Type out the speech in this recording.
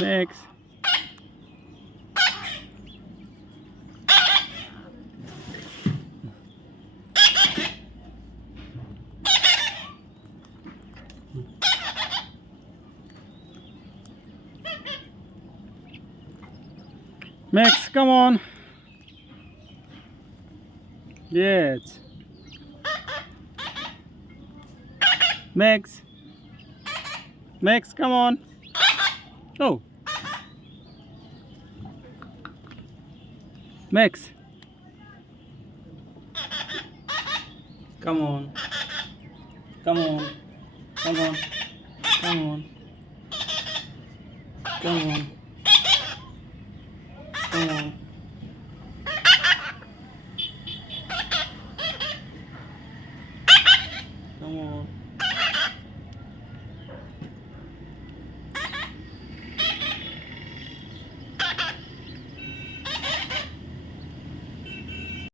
Max. Max, come on. Yes. Max. Max, come on. Oh. Max. Come on. Come on. Come on. Come on. Come on. Come on.